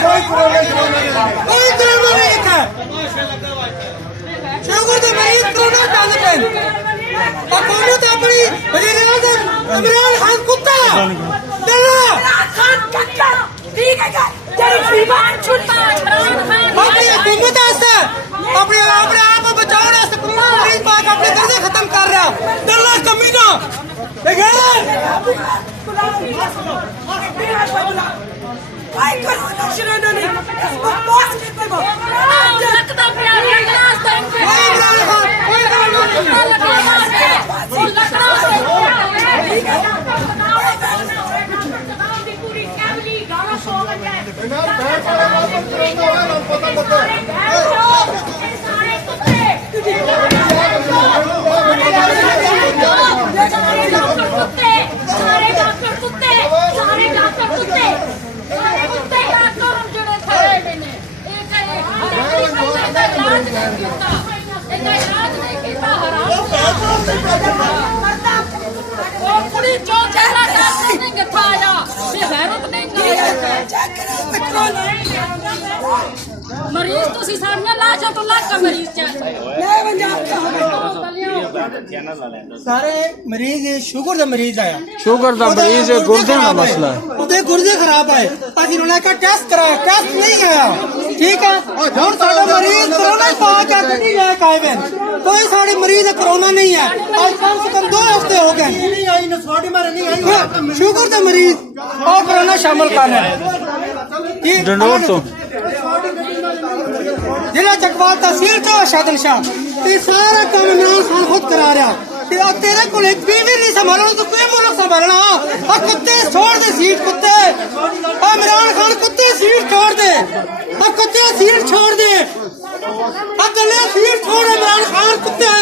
कोई कोरोना नहीं लिखा शुगर तो मरीज कोरोना डालते हैं हुकूमत अपनी वज़ीर-ए-आज़म इमरान खान कुत्ता ठीक है तेरी बीमार छुट्टा अपनी हुकूमत आस्ते अपने आप को बचाने वास्ते कोरोना मरीज पाक अपने कर्जे खत्म कर रहा दल्ला कमीना कोई कोरोना शुरू नहीं इसको पास करते हो लगता प्यार लगता पूरी फैमिली गाना सो गया सारे डॉक्टर कुत्ते मरीज तो सामने ला जा तो लाख का मरीज सारे मरीज शुगर का मरीज आया शुगर का मरीज गुर्दे का मसला है ਉਹਦੇ ਗੁਰਦੇ ਖਰਾਬ ਆਏ ਅਸੀਂ ਉਹਨਾਂ ਦਾ ਟੈਸਟ ਕਰਾਇਆ ਟੈਸਟ ਨਹੀਂ ਆਇਆ ਠੀਕ ਹੈ ਹੁਣ ਸਾਡਾ ਮਰੀਜ਼ ਕੋਰੋਨਾ ਪਾ ਕੇ ਨਹੀਂ ਲੈ ਕੇ ਆਏ ਬਨ ਕੋਈ ਸਾਡੇ ਮਰੀਜ਼ ਦਾ ਕੋਰੋਨਾ ਨਹੀਂ ਹੈ ਅੱਜ ਕਮ ਸੇ ਕਮ 2 ਹਫ਼ਤੇ ਹੋ ਗਏ ਨਹੀਂ ਆਈ ਨਸਵਾੜੀ ਮਾਰੇ ਨਹੀਂ ਆਈ ਸ਼ੂਗਰ ਦਾ ਮਰੀਜ਼ ਉਹ ਕੋਰੋਨਾ ਸ਼ਾਮਲ ਕਰ ਰਿਹਾ ਠੀਕ ਡੰਡੋਰ ਤੋਂ ਜ਼ਿਲ੍ਹਾ ਚਕਵਾਲ ਤਹਿਸੀਲ ਤੋਂ ਸ਼ਾਦਨ ਸ਼ਾਹ ਤੇ ਸਾਰਾ ਕੰਮ ਇਮਰਾਨ ਖਾਨ ਖੁਦ ਕਰਾ ਰਿਹਾ तेरे को एक बीवी नहीं संभालना तो कोई मुल्क संभालना कुत्ते छोड़ दे सीट कुत्ते इमरान खान कुत्ते सीट छोड़ दे कुत्ते सीट छोड़ दे गले सीट छोड़ इमरान खान कुत्ते